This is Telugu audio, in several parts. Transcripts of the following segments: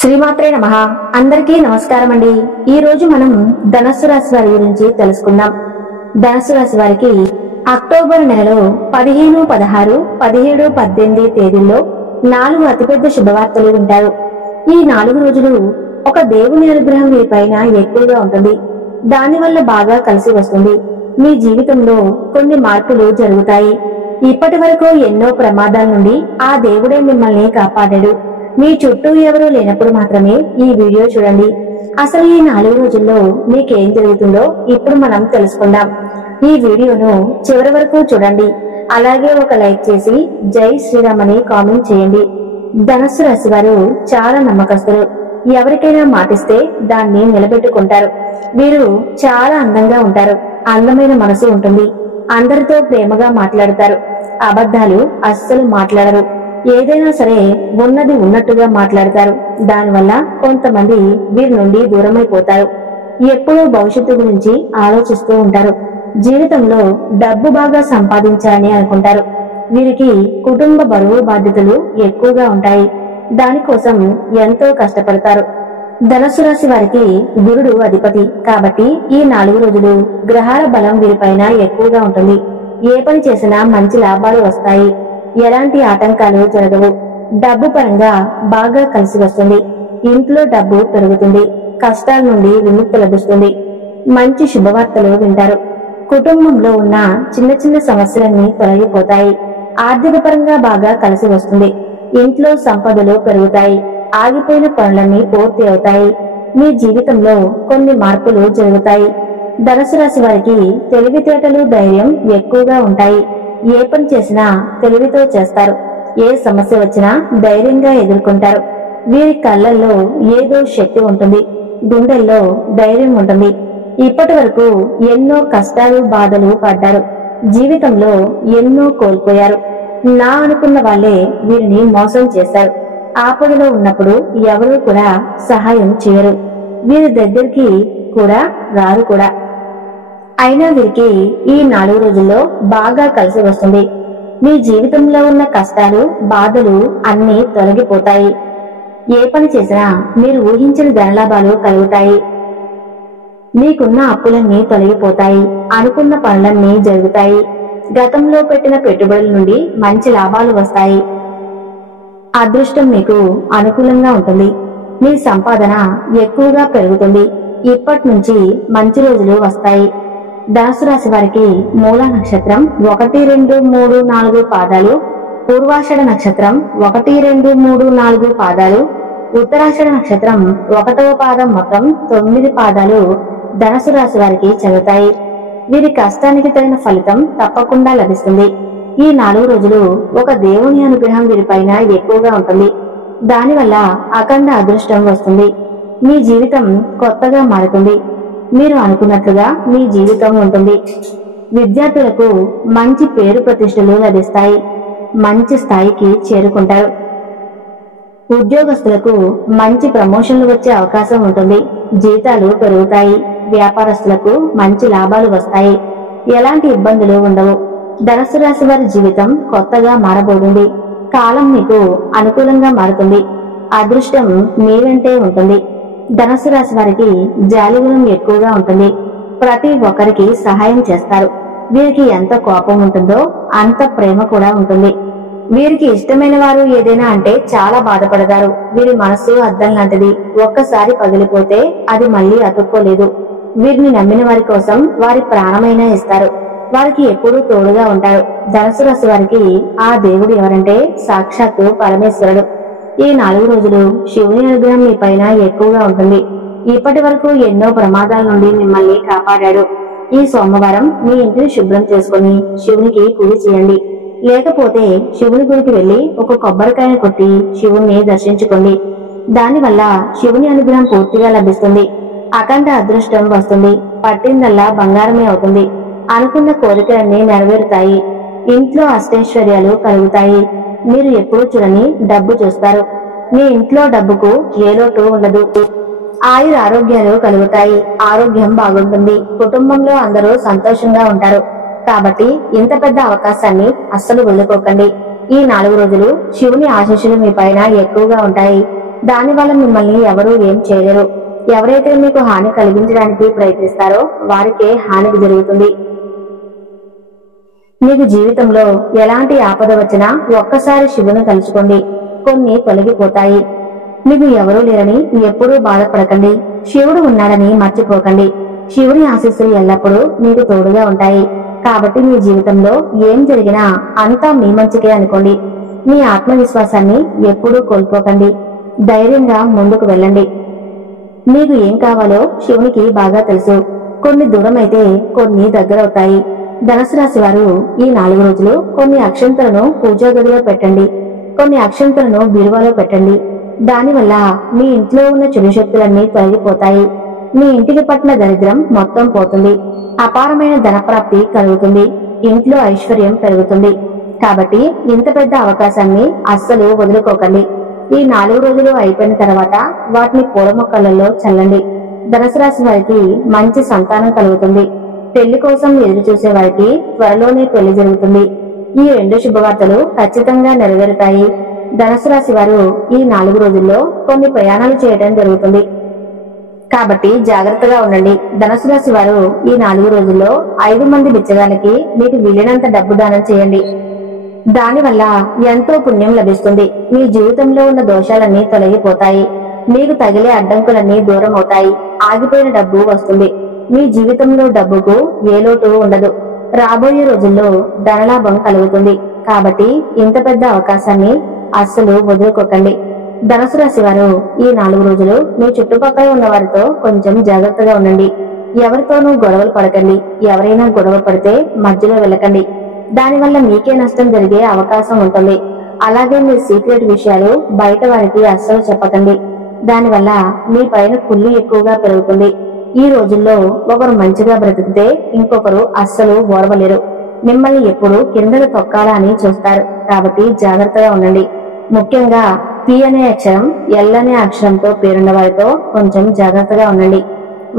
శ్రీమాత్రే నమః. అందరికీ నమస్కారం అండి. ఈ రోజు మనం ధనస్సు రాశి వారి గురించి తెలుసుకుందాం. ధనస్సు రాశి వారికి అక్టోబర్ నెలలో 15, 16, 17, 18 తేదీల్లో 4 అతిపెద్ద శుభవార్తలు ఉంటారు. ఈ 4 రోజులు ఒక దేవుని అనుగ్రహం మీ పైన ఎక్కువగా ఉంటుంది. దానివల్ల బాగా కలిసి వస్తుంది. మీ జీవితంలో కొన్ని మార్పులు జరుగుతాయి. ఇప్పటి వరకు ఎన్నో ప్రమాదాల నుండి ఆ దేవుడే మిమ్మల్ని కాపాడాడు. మీ చుట్టూ ఎవరూ లేనప్పుడు మాత్రమే ఈ వీడియో చూడండి. అసలు ఈ 4 రోజుల్లో మీకేం జరుగుతుందో ఇప్పుడు మనం తెలుసుకుందాం. ఈ వీడియోను చివరి వరకు చూడండి. అలాగే ఒక లైక్ చేసి జై శ్రీరామ్ అని కామెంట్ చేయండి. ధనస్సు రాశి వారు చాలా నమ్మకస్తులు. ఎవరికైనా మాటిస్తే దాన్ని నిలబెట్టుకుంటారు. వీరు చాలా అందంగా ఉంటారు. అందమైన మనసు ఉంటుంది. అందరితో ప్రేమగా మాట్లాడతారు. అబద్ధాలు అస్సలు మాట్లాడరు. ఏదైనా సరే ఉన్నది ఉన్నట్టుగా మాట్లాడతారు. దానివల్ల కొంతమంది వీరి నుండి దూరమైపోతారు. ఎప్పుడూ భవిష్యత్తు గురించి ఆలోచిస్తూ ఉంటారు. జీవితంలో డబ్బు బాగా సంపాదించాలని అనుకుంటారు. వీరికి కుటుంబ బరువు బాధ్యతలు ఎక్కువగా ఉంటాయి. దానికోసం ఎంతో కష్టపడతారు. ధనస్సు రాశి వారికి గురుడు అధిపతి కాబట్టి ఈ 4 రోజులు గ్రహాల బలం వీరిపైన ఎక్కువగా ఉంటుంది. ఏ పని చేసినా మంచి లాభాలు వస్తాయి. ఎలాంటి ఆటంకాలు జరగవు. డబ్బు పరంగా బాగా కలిసి వస్తుంది. ఇంట్లో డబ్బు పెరుగుతుంది. కష్టాల నుండి విముక్తి లభిస్తుంది. మంచి శుభవార్తలు వింటారు. కుటుంబంలో ఉన్న చిన్న చిన్న సమస్యలన్నీ తొలగిపోతాయి. ఆర్థిక పరంగా బాగా కలిసి వస్తుంది. ఇంట్లో సంపదలు పెరుగుతాయి. ఆగిపోయిన పనులన్నీ పూర్తి అవుతాయి. మీ జీవితంలో కొన్ని మార్పులు జరుగుతాయి. ధనుసు రాశి వారికి తెలివితేటలు, ధైర్యం ఎక్కువగా ఉంటాయి. ఏ పని చేసినా తెలివితో చేస్తారు. ఏ సమస్య వచ్చినా ధైర్యంగా ఎదుర్కొంటారు. వీరి కళ్ళల్లో ఏదో శక్తి ఉంటుంది. గుండెల్లో ధైర్యం ఉంటుంది. ఇప్పటి వరకు ఎన్నో కష్టాలు, బాధలు పడ్డారు. జీవితంలో ఎన్నో కోల్పోయారు. నా అనుకున్న వాళ్ళే వీరిని మోసం చేశారు. ఆపదలో ఉన్నప్పుడు ఎవరూ కూడా సహాయం చేయరు. వీరి దగ్గరికి కూడా రారు కూడా. అయినా వీరికి ఈ 4 రోజుల్లో బాగా కలిసి వస్తుంది. మీ జీవితంలో ఉన్న కష్టాలు, బాధలు అన్నీ తొలగిపోతాయి. ఏ పని చేసినా మీరు ఊహించిన ధనలాభాలు కలుగుతాయి. మీకున్న అప్పులన్నీ తొలగిపోతాయి. అనుకున్న పనులన్నీ జరుగుతాయి. గతంలో పెట్టిన పెట్టుబడుల నుండి మంచి లాభాలు వస్తాయి. అదృష్టం మీకు అనుకూలంగా ఉంటుంది. మీ సంపాదన ఎక్కువగా పెరుగుతుంది. ఇప్పటి నుంచి మంచి రోజులు వస్తాయి. ధనుసు రాశి వారికి మూల నక్షత్రం 1, 2, 3, 4 పాదాలు, పూర్వాషాఢ నక్షత్రం 1, 2, 3, 4 పాదాలు, ఉత్తరాషాఢ నక్షత్రం 1వ పాదం మొత్తం 9 పాదాలు ధనుసు రాశి వారికి చెందుతాయి. వీరి కష్టానికి తగిన ఫలితం తప్పకుండా లభిస్తుంది. ఈ 4 రోజులు ఒక దేవుని అనుగ్రహం వీరిపైన ఎక్కువగా ఉంటుంది. దానివల్ల అఖండ అదృష్టం వస్తుంది. మీ జీవితం కొత్తగా మారుతుంది. మీరు అనుకున్నట్లుగా మీ జీవితం ఉంటుంది. విద్యార్థులకు మంచి పేరు ప్రతిష్టలు లభిస్తాయి. మంచి స్థాయికి చేరుకుంటారు. ఉద్యోగస్తులకు మంచి ప్రమోషన్లు వచ్చే అవకాశం ఉంటుంది. జీతాలు పెరుగుతాయి. వ్యాపారస్తులకు మంచి లాభాలు వస్తాయి. ఎలాంటి ఇబ్బందులు ఉండవు. ధనుసు రాశి వారి జీవితం కొత్తగా మారబోతుంది. కాలం మీకు అనుకూలంగా మారుతుంది. అదృష్టం మీ వెంటే ఉంటుంది. ధనుసు రాశి వారికి జాలిగుణం ఎక్కువగా ఉంటుంది. ప్రతి ఒక్కరికి సహాయం చేస్తారు. వీరికి ఎంత కోపం ఉంటుందో అంత ప్రేమ కూడా ఉంటుంది. వీరికి ఇష్టమైన వారు ఏదైనా అంటే చాలా బాధపడతారు. వీరి మనస్సు అద్దం లాంటిది. ఒక్కసారి పగిలిపోతే అది మళ్ళీ అతుక్కోలేదు. వీరిని నమ్మిన వారి కోసం వారి ప్రాణమైనా ఇస్తారు. వారికి ఎప్పుడూ తోడుగా ఉంటారు. ధనుసు రాశి వారికి ఆ దేవుడు ఎవరంటే సాక్షాత్తు పరమేశ్వరుడు. ఈ 4 రోజులు శివుని అనుగ్రహం మీ పైన ఎక్కువగా ఉంటుంది. ఇప్పటి వరకు ఎన్నో ప్రమాదాల నుండి మిమ్మల్ని కాపాడాడు. ఈ సోమవారం మీ ఇంటిని శుభ్రం చేసుకుని శివునికి పూజ చేయండి. లేకపోతే శివుని గుడికి వెళ్లి ఒక కొబ్బరికాయను కొట్టి శివుణ్ణి దర్శించుకోండి. దానివల్ల శివుని అనుగ్రహం పూర్తిగా లభిస్తుంది. అఖండ అదృష్టం వస్తుంది. పట్టిందల్లా బంగారమే అవుతుంది. అనుకున్న కోరికలన్నీ నెరవేరుతాయి. ఇంట్లో అష్టైశ్వర్యాలు కలుగుతాయి. మీరు ఎప్పుడూ చూడని డబ్బు చూస్తారు. మీ ఇంట్లో డబ్బుకు ఏ లోటు ఉండదు. ఆయుర ఆరోగ్యాలు కలుగుతాయి. ఆరోగ్యం బాగుంటుంది. కుటుంబంలో అందరూ సంతోషంగా ఉంటారు. కాబట్టి ఇంత పెద్ద అవకాశాన్ని అస్సలు వదులుకోకండి. ఈ 4 రోజులు శివుని ఆశీస్సులు మీ పైన ఎక్కువగా ఉంటాయి. దానివల్ల మిమ్మల్ని ఎవరూ ఏం చేయలేరు. ఎవరైతే మీకు హాని కలిగించడానికి ప్రయత్నిస్తారో వారికే హాని జరుగుతుంది. మీకు జీవితంలో ఎలాంటి ఆపద వచ్చినా ఒక్కసారి శివుని తలుచుకోండి, కొన్ని తొలగిపోతాయి. మీకు ఎవరూ లేరని ఎప్పుడూ బాధపడకండి, శివుడు ఉన్నాడని మర్చిపోకండి. శివుని ఆశీస్సులు ఎల్లప్పుడూ మీకు తోడుగా ఉంటాయి. కాబట్టి మీ జీవితంలో ఏం జరిగినా అంతా మీ మంచికే అనుకోండి. మీ ఆత్మవిశ్వాసాన్ని ఎప్పుడూ కోల్పోకండి. ధైర్యంగా ముందుకు వెళ్ళండి. మీకు ఏం కావాలో శివునికి బాగా తెలుసు. కొన్ని దూరం అయితే కొన్ని దగ్గరవుతాయి. ధనుసు రాశి వారు ఈ 4 రోజులు కొన్ని అక్షంతలను పూజా గదిలో పెట్టండి, కొన్ని అక్షంతలను బీరువాలో పెట్టండి. దానివల్ల మీ ఇంట్లో ఉన్న చెడు శక్తులన్నీ తొలగిపోతాయి. మీ ఇంటికి పట్టిన దరిద్రం మొత్తం పోతుంది. అపారమైన ధనప్రాప్తి కలుగుతుంది. ఇంట్లో ఐశ్వర్యం పెరుగుతుంది. కాబట్టి ఇంత పెద్ద అవకాశాన్ని అస్సలు వదులుకోకండి. ఈ 4 రోజులు అయిపోయిన తర్వాత వాటిని పూల మొక్కలలో చల్లండి. ధనుసు రాశి వారికి మంచి సంతానం కలుగుతుంది. పెళ్లి కోసం ఎదురు చూసే వారికి త్వరలోనే పెళ్లి జరుగుతుంది. ఈ 2 శుభవార్తలు ఖచ్చితంగా నెరవేరుతాయి. ధనుసు రాశి వారు ఈ 4 రోజుల్లో కొన్ని ప్రయాణాలు చేయడం జరుగుతుంది. కాబట్టి జాగ్రత్తగా ఉండండి. ధనుసు రాశి వారు ఈ 4 రోజుల్లో 5 మంది బిచ్చగానికి మీకు వీలైనంత డబ్బు దానం చేయండి. దానివల్ల ఎంతో పుణ్యం లభిస్తుంది. మీ జీవితంలో ఉన్న దోషాలన్నీ తొలగిపోతాయి. మీకు తగిలే అడ్డంకులన్నీ దూరం అవుతాయి. ఆగిపోయిన డబ్బు వస్తుంది. మీ జీవితంలో డబ్బుకు ఏ లోటు ఉండదు. రాబోయే రోజుల్లో ధనలాభం కలుగుతుంది. కాబట్టి ఇంత పెద్ద అవకాశాన్ని అస్సలు వదులుకోకండి. ధనుసు రాశి వారు ఈ 4 రోజులు మీ చుట్టుపక్కల ఉన్న వారితో కొంచెం జాగ్రత్తగా ఉండండి. ఎవరితోనూ గొడవలు పడకండి. ఎవరైనా గొడవ పడితే మధ్యలో వెళ్ళకండి. దానివల్ల మీకే నష్టం జరిగే అవకాశం ఉంటుంది. అలాగే మీ సీక్రెట్ విషయాలు బయట వారికి అస్సలు చెప్పకండి. దానివల్ల మీ పైన కుళ్ళు ఎక్కువగా పెరుగుతుంది. ఈ రోజుల్లో ఒకరు మంచిగా బ్రతికితే ఇంకొకరు అస్సలు ఓర్వలేరు. మిమ్మల్ని ఎప్పుడు కిందకు తొక్కాలా అని చూస్తారు. కాబట్టి జాగ్రత్తగా ఉండండి. ముఖ్యంగా పి అనే అక్షరం, ఎల్ అనే అక్షరంతో పేరున్న వారితో కొంచెం జాగ్రత్తగా ఉండండి.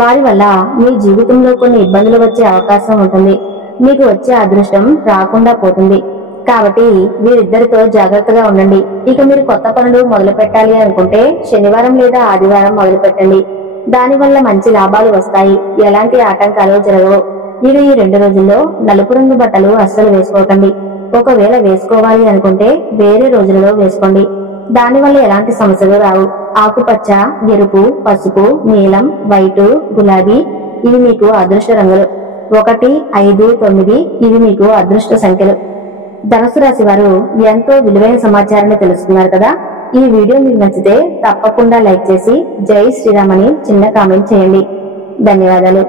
వారి వల్ల మీ జీవితంలో కొన్ని ఇబ్బందులు వచ్చే అవకాశం ఉంటుంది. మీకు వచ్చే అదృష్టం రాకుండా పోతుంది. కాబట్టి వీరిద్దరితో జాగ్రత్తగా ఉండండి. ఇక మీరు కొత్త పనులు మొదలు పెట్టాలి అనుకుంటే శనివారం లేదా ఆదివారం మొదలు పెట్టండి. దానివల్ల మంచి లాభాలు వస్తాయి. ఎలాంటి ఆటంకాలు జరగవు. ఇక ఈ 2 రోజుల్లో నలుపు రంగు బట్టలు అస్సలు వేసుకోకండి. ఒకవేళ వేసుకోవాలి అనుకుంటే వేరే రోజులలో వేసుకోండి. దానివల్ల ఎలాంటి సమస్యలు రావు. ఆకుపచ్చ, ఎరుపు, పసుపు, నీలం, వైటు, గులాబీ ఇవి మీకు అదృష్ట రంగులు. 1, 5, 9 ఇవి మీకు అదృష్ట సంఖ్యలు. ధనుసు రాశి వారు ఎంతో విలువైన సమాచారాన్ని తెలుసుకున్నారు కదా. ఈ వీడియో మీకు నచ్చితే తప్పకుండా లైక్ చేసి జై శ్రీరామ్ అని చిన్న కామెంట్ చేయండి. ధన్యవాదాలు.